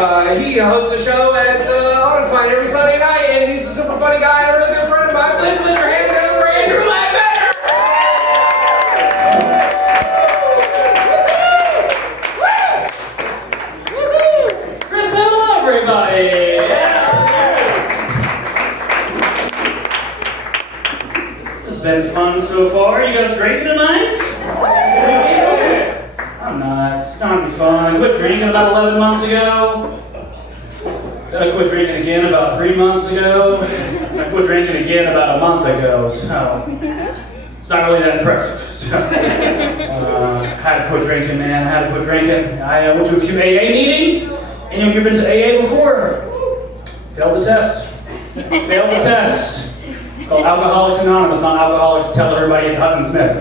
He hosts a show at the Honest Mine every Sunday night, and he's a super funny guy and a really good friend of mine. Please put your hands together for Andrew Ledbetter! Chris, hello, everybody! This has been fun so far. You guys drinking tonight? I'm not. It's gonna be fun. I quit drinking about 11 months ago. I quit drinking again about 3 months ago. I quit drinking again about a month ago, so it's not really that impressive. So, had to quit drinking, man. I had to quit drinking. I went to a few AA meetings, and you've been to AA before. Failed the test. Failed the test. It's called Alcoholics Anonymous, not Alcoholics Tell Everybody at Hutton Smith.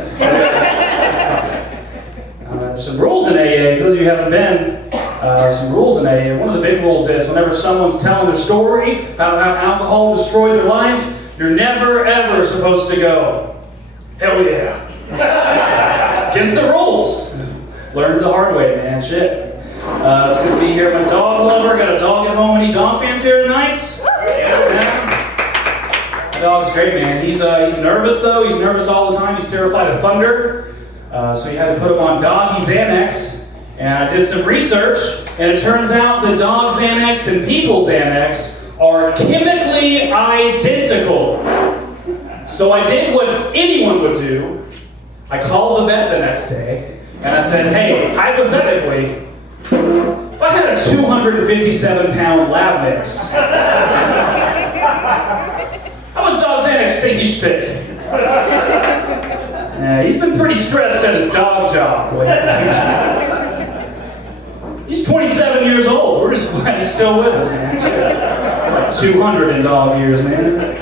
There's some rules in AA, for those of you who haven't been. Some rules in AA. One of the big rules is whenever someone's telling their story about how alcohol destroyed their life, you're never ever supposed to go, hell yeah. Against the rules. Learned the hard way, man. Shit. It's good to be here. My dog lover. Got a dog at home. Any dog fans here tonight? Yeah. My dog's great, man. He's nervous though. He's nervous all the time. He's terrified of thunder. So you had to put him on doggy Xanax. And I did some research, and it turns out that dog Xanax and people Xanax are chemically identical. So I did what anyone would do. I called the vet the next day, and I said, hey, hypothetically, if I had a 257-pound lab mix, how much dog Xanax do you think he should take? He's been pretty stressed at his dog job lately. He's 27 years old. We're just glad he's still with us, man. Like 200 in dog years, man.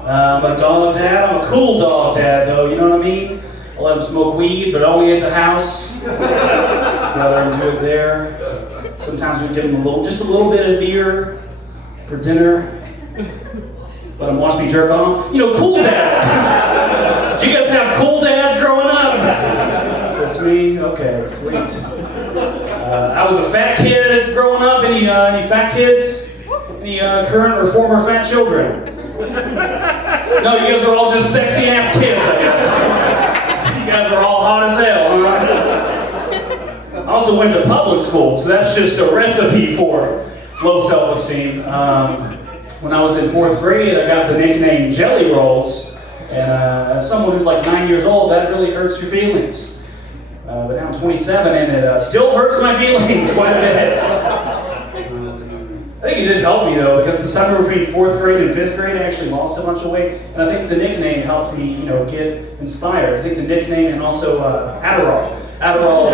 I'm a dog dad. I'm a cool dog dad, though. You know what I mean? I let him smoke weed, but only at the house. Rather than do it there. Sometimes we give him just a little bit of beer for dinner. Let him watch me jerk off. You know, cool dads. Did you guys have cool dads growing up? That's me? Okay, sweet. I was a fat kid growing up. Any fat kids? Any current or former fat children? No, you guys are all just sexy ass kids, I guess. You guys are all hot as hell, huh? I also went to public school, so that's just a recipe for low self-esteem. When I was in 4th grade, I got the nickname Jelly Rolls. And as someone who's like 9 years old, that really hurts your feelings. But now I'm 27 and it still hurts my feelings quite a bit. I think it did help me though, because the summer between 4th grade and 5th grade, I actually lost a bunch of weight. And I think the nickname helped me, get inspired. I think the nickname and also Adderall. Adderall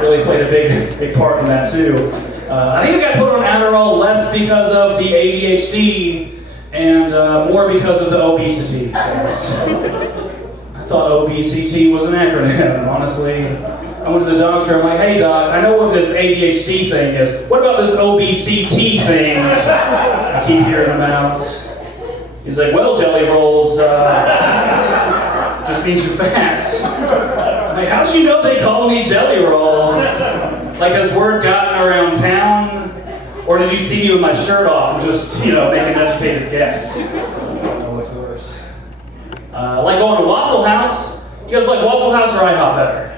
really played a big part in that too. I think I got put on Adderall less because of the ADHD and more because of the obesity. I thought OBCT was an acronym, honestly. I went to the doctor, I'm like, hey doc, I know what this ADHD thing is. What about this OBCT thing I keep hearing about? He's like, well, Jelly Rolls, just means you're fat. I'm like, how'd you know they call me Jelly Rolls? Like, has word gotten around town? Or did you see me with my shirt off and just, make an educated guess? I don't know what's worse. Like going to Waffle House. You guys like Waffle House or IHOP better?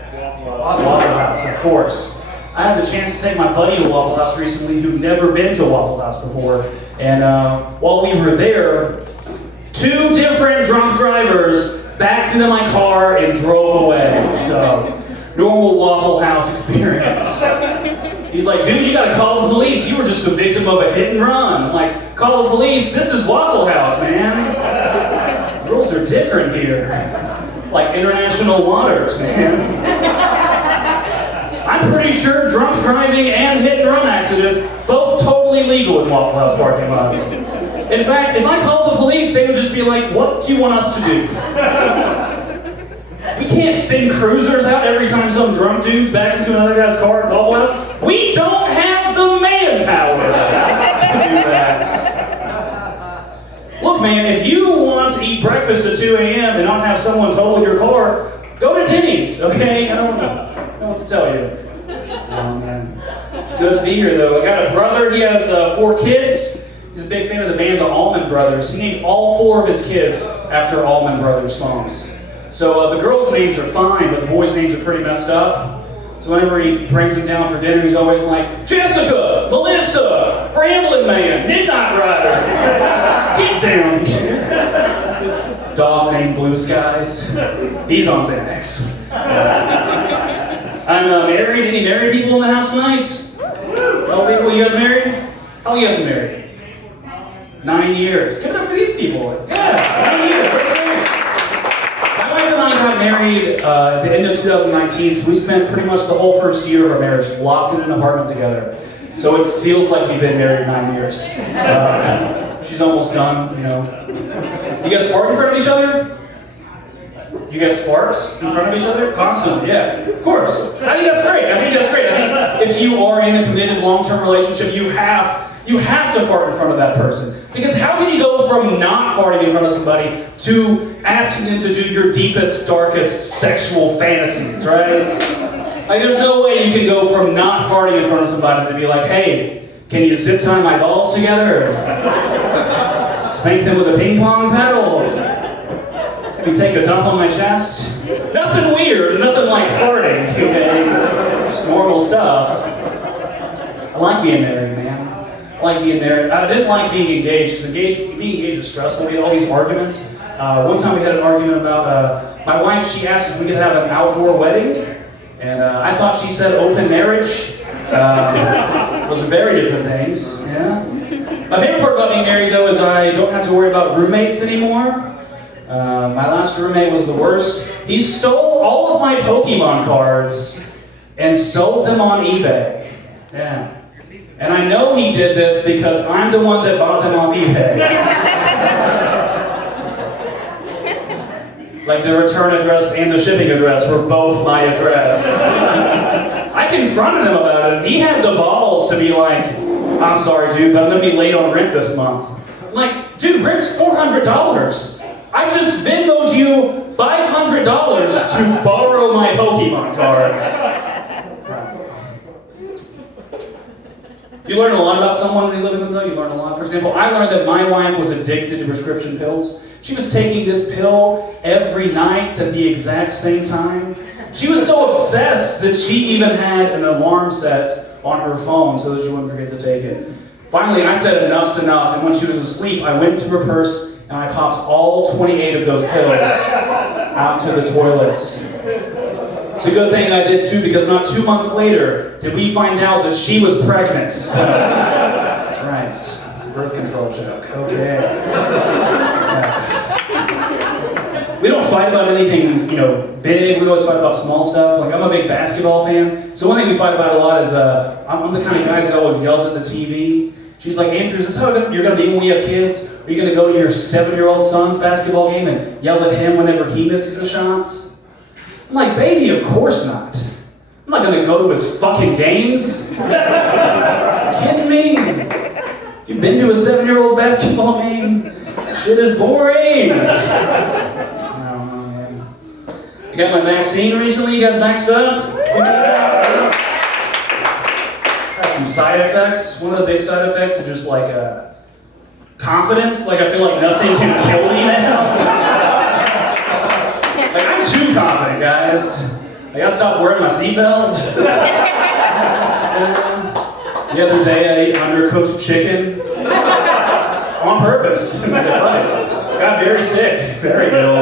Waffle House, of course. I had the chance to take my buddy to Waffle House recently who'd never been to Waffle House before. And while we were there, 2 different drunk drivers backed into my car and drove away. So, normal Waffle House experience. He's like, dude, you gotta call the police. You were just a victim of a hit and run. I'm like, call the police. This is Waffle House, man. The rules are different here. It's like international waters, man. I'm pretty sure drunk driving and hit and run accidents, both totally legal in Waffle House parking lots. In fact, if I called the police, they would just be like, what do you want us to do? We can't send cruisers out every time some drunk dude backs into another guy's car at Waffle House. We don't have the manpower to do that. Look, man, if you want to eat breakfast at 2 a.m. and not have someone total your car, go to Denny's, okay? I don't know what to tell you. Man. It's good to be here, though. I got a brother. He has 4 kids. He's a big fan of the band the Allman Brothers. He named all 4 of his kids after Allman Brothers songs. So the girls' names are fine, but the boys' names are pretty messed up. So whenever he brings them down for dinner, he's always like, Jessica, Melissa, Ramblin' Man, Midnight Rider. Get down here. Dog's named Blue Skies. He's on Xanax. I'm married. Any married people in the house tonight? All people, you guys married? How long you guys been married? 9 years. Give it up for these people. Yeah, 9 years. My wife and I got married at the end of 2019, so we spent pretty much the whole first year of our marriage locked in an apartment together. So it feels like we've been married 9 years. She's almost done, you know. You guys fart in front of each other? You guys fart in front of each other? Constantly, yeah. Of course. I think that's great. I think if you are in a committed long-term relationship, you have to fart in front of that person. Because how can you go from not farting in front of somebody to asking them to do your deepest, darkest sexual fantasies, right? Like, there's no way you can go from not farting in front of somebody to be like, hey, can you zip tie my balls together? Or spank them with a ping pong paddle? Maybe take a dump on my chest? Nothing weird, nothing like farting, okay? Just normal stuff. I like being married, man. I like being married. I didn't like being engaged, because being engaged is stressful. We had all these arguments. One time we had an argument about, my wife, she asked if we could have an outdoor wedding, and I thought she said open marriage. Those are very different things, yeah. My favorite part about being married, though, is I don't have to worry about roommates anymore. My last roommate was the worst. He stole all of my Pokemon cards and sold them on eBay. Yeah. And I know he did this because I'm the one that bought them off eBay. Like the return address and the shipping address were both my address. I confronted him about it, and he had the balls to be like, I'm sorry, dude, but I'm going to be late on rent this month. I'm like, dude, rent's $400. I just Venmo'd you $500 to borrow my Pokemon cards. You learn a lot about someone when you live with them, though. You learn a lot. For example, I learned that my wife was addicted to prescription pills. She was taking this pill every night at the exact same time. She was so obsessed that she even had an alarm set on her phone so that she wouldn't forget to take it. Finally, I said enough's enough, and when she was asleep, I went to her purse and I popped all 28 of those pills out to the toilet. It's a good thing I did too, because not 2 months later did we find out that she was pregnant. So, that's right, it's a birth control joke. Okay. Yeah. We don't fight about anything, big. We always fight about small stuff. Like, I'm a big basketball fan, so one thing we fight about a lot is I'm the kind of guy that always yells at the TV. She's like, Andrew, is this how you're going to be when we have kids? Are you going to go to your 7-year-old son's basketball game and yell at him whenever he misses a shot? I'm like, baby, of course not. I'm not going to go to his fucking games. Kidding me? You've been to a 7-year-old's basketball game? Shit is boring. I got my vaccine recently. You guys vaxxed up? Got some side effects. One of the big side effects is just like confidence. Like, I feel like nothing can kill me now. Like, I'm too confident, guys. Like, I stopped wearing my seatbelt. The other day, I ate undercooked chicken on purpose. Got very sick, very ill.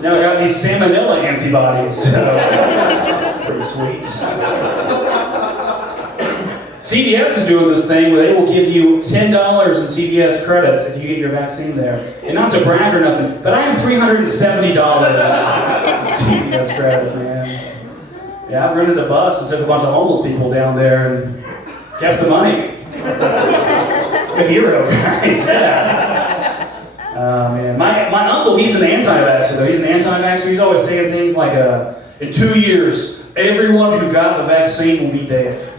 Now I got these salmonella antibodies, so it's pretty sweet. CVS is doing this thing where they will give you $10 in CVS credits if you get your vaccine there. And not to brag or nothing, but I have $370 in CVS credits, man. Yeah, I've rented a bus and took a bunch of homeless people down there and kept the money. A hero, guys, yeah. Man. My uncle, he's an anti-vaxxer, though. He's an anti-vaxxer. He's always saying things like, in 2 years, everyone who got the vaccine will be dead.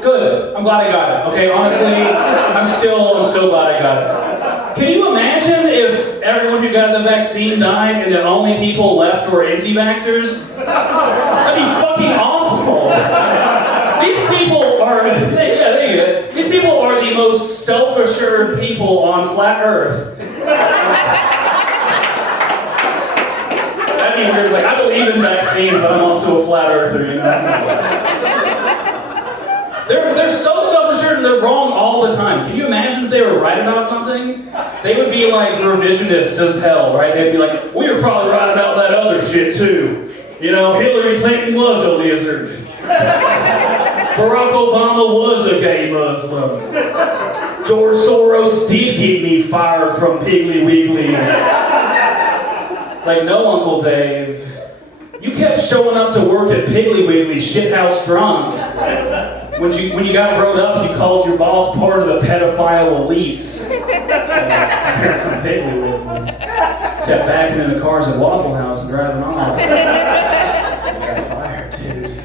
Good. I'm glad I got it. Okay, honestly, I'm still glad I got it. Can you imagine if everyone who got the vaccine died and the only people left were anti-vaxxers? That'd be fucking awful. most self-assured people on flat Earth. That'd be weird. Like, I believe in vaccines, but I'm also a flat earther, you know? They're so self-assured and they're wrong all the time. Can you imagine if they were right about something? They would be like revisionist as hell, right? They'd be like, we were probably right about that other shit too. You know, Hillary Clinton was a lizard. Barack Obama was a gay Muslim. George Soros did get me fired from Piggly Wiggly. Like, no, Uncle Dave. You kept showing up to work at Piggly Wiggly shithouse drunk. When you got grown up, you called your boss part of the pedophile elites. From Piggly Wiggly. Kept backing into cars at Waffle House and driving off. Got fired, dude.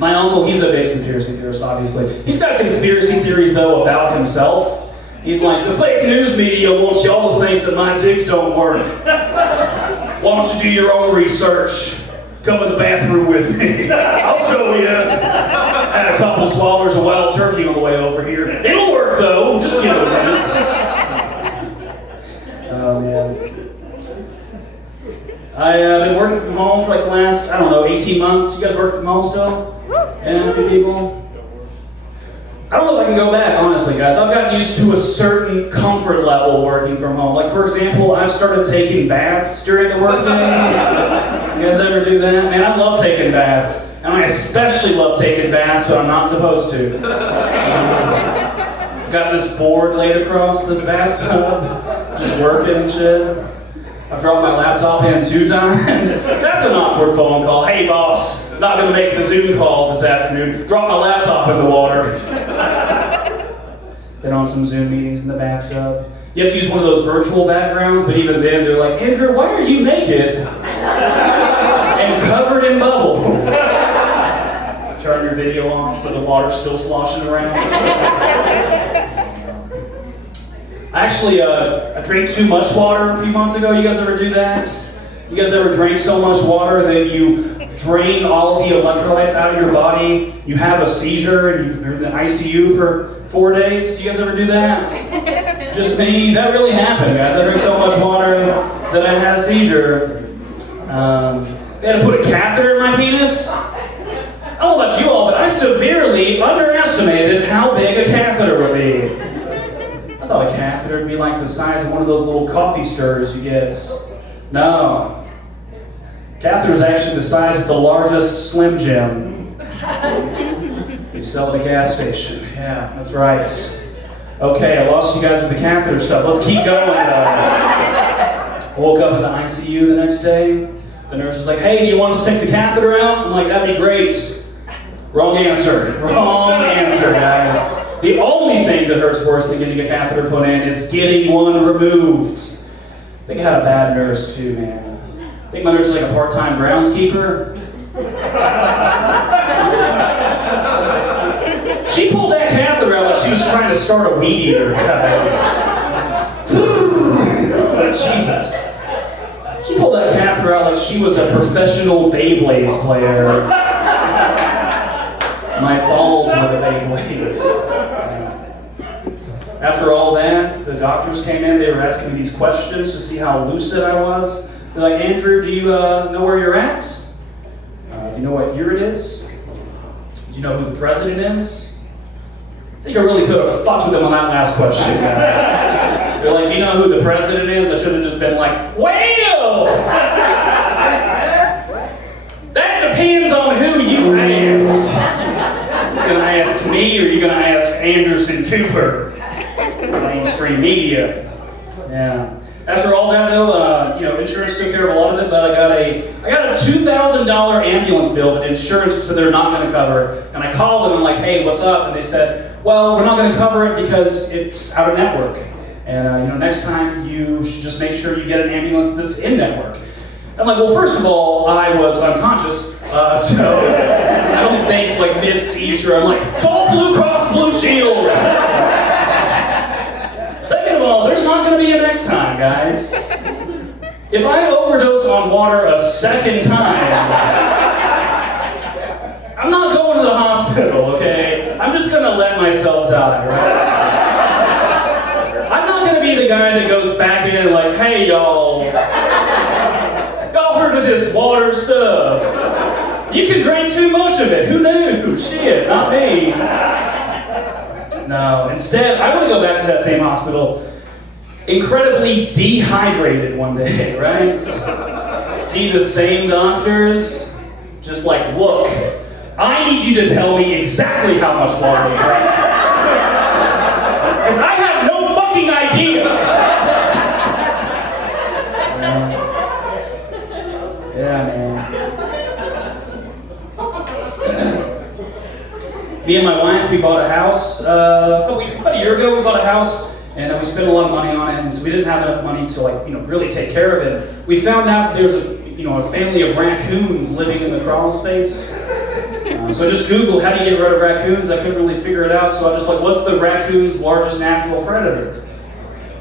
My uncle, he's a big conspiracy theorist, obviously. He's got conspiracy theories, though, about himself. He's like, the fake news media wants y'all to think that my dick don't work. Why don't you do your own research? Come in the bathroom with me. I'll show you. Had a couple swallows of wild turkey on the way over here. It'll work, though. Just give it a minute. Oh, man. I've been working from home for like the last, 18 months. You guys work from home still? And a few people? I don't know if I can go back, honestly, guys. I've gotten used to a certain comfort level working from home. Like, for example, I've started taking baths during the workday. You guys ever do that? Man, I love taking baths. And I especially love taking baths when I'm not supposed to. Got this board laid across the bathtub, just working and shit. I dropped my laptop in 2 times. That's an awkward phone call. Hey, boss, not gonna make the Zoom call this afternoon. Drop my laptop in the water. Been on some Zoom meetings in the bathtub. You have to use one of those virtual backgrounds, but even then they're like, Andrew, why are you naked? And covered in bubbles. Turn your video on, but the water's still sloshing around. I drank too much water a few months ago. You guys ever do that? You guys ever drank so much water that you drain all the electrolytes out of your body? You have a seizure and you're in the ICU for 4 days? You guys ever do that? Just me? That really happened, guys. I drank so much water that I had a seizure. They had to put a catheter in my penis. I don't know about you all, but I severely underestimated how big a catheter would be. I thought a catheter would be like the size of one of those little coffee stirrers you get. No. Catheter is actually the size of the largest Slim Jim. They sell at a gas station. Yeah, that's right. Okay, I lost you guys with the catheter stuff. Let's keep going. Woke up in the ICU the next day. The nurse was like, hey, do you want us to take the catheter out? I'm like, that'd be great. Wrong answer. Wrong answer, guys. The only thing that hurts worse than getting a catheter put in is getting one removed. I think I had a bad nurse too, man. I think my nurse was like a part-time groundskeeper. She pulled that catheter out like she was trying to start a weed eater, guys. Jesus. She pulled that catheter out like she was a professional Beyblades player. My balls were the Beyblades. After all that, the doctors came in. They were asking me these questions to see how lucid I was. They're like, Andrew, do you know where you're at? Do you know what year it is? Do you know who the president is? I think I really could have fucked with them on that last question, guys. They're like, do you know who the president is? I should have just been like, well! That depends on who you ask. You're going to ask me, or you're going to ask Anderson Cooper? Mainstream media. Yeah. After all that, though, insurance took care of a lot of it, but I got a $2,000 ambulance bill that insurance said they're not going to cover. And I called them and I'm like, hey, what's up? And they said, well, we're not going to cover it because it's out of network. And next time you should just make sure you get an ambulance that's in network. I'm like, well, first of all, I was unconscious, so I don't think like mid-seizure, I'm like, call Blue Cross Blue Shield. Second of all, there's not going to be a next time, guys. If I overdose on water a second time, I'm not going to the hospital, okay? I'm just going to let myself die, right? guy that goes back in and like, hey y'all heard of this water stuff? You can drink too much of it. Who knew? Shit, not me. No, instead, I want to go back to that same hospital, incredibly dehydrated one day, right? See the same doctors, just like, look, I need you to tell me exactly how much water to drink. Because I have no fucking idea. Yeah, man. Me and my wife, we bought a house about a year ago. We bought a house, and we spent a lot of money on it, and so we didn't have enough money to really take care of it. We found out that there's a family of raccoons living in the crawl space. So I just Googled how do you get rid of raccoons. I couldn't really figure it out, so I just what's the raccoon's largest natural predator?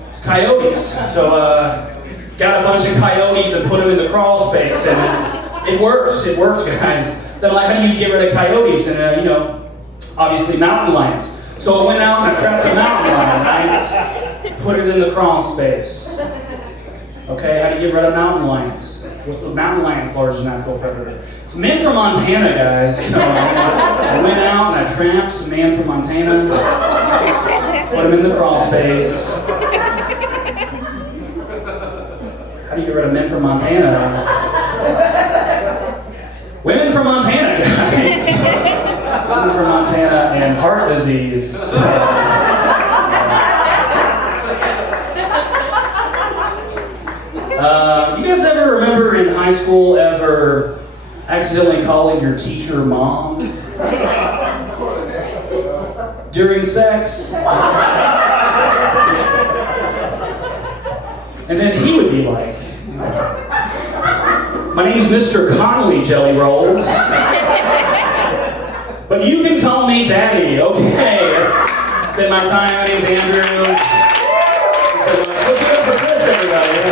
It's coyotes. So got a bunch of coyotes and put them in the crawl space, and it works. It works, guys. Then how do you get rid of coyotes? And obviously mountain lions. So I went out and I trapped a mountain lion, right? Put it in the crawl space. Okay, how do you get rid of mountain lions? What's the mountain lion's largest natural predator? It's a man from Montana, guys. So I went out and I trapped a man from Montana, put him in the crawl space. How do you get rid of men from Montana? Women from Montana, guys. Women from Montana and heart disease. You guys ever remember in high school ever accidentally calling your teacher mom during sex? And then he would be like, my name's Mr. Connolly Jelly Rolls, but you can call me Daddy, okay? Spend my time, my name's Andrew. So let's give it up for Chris, everybody.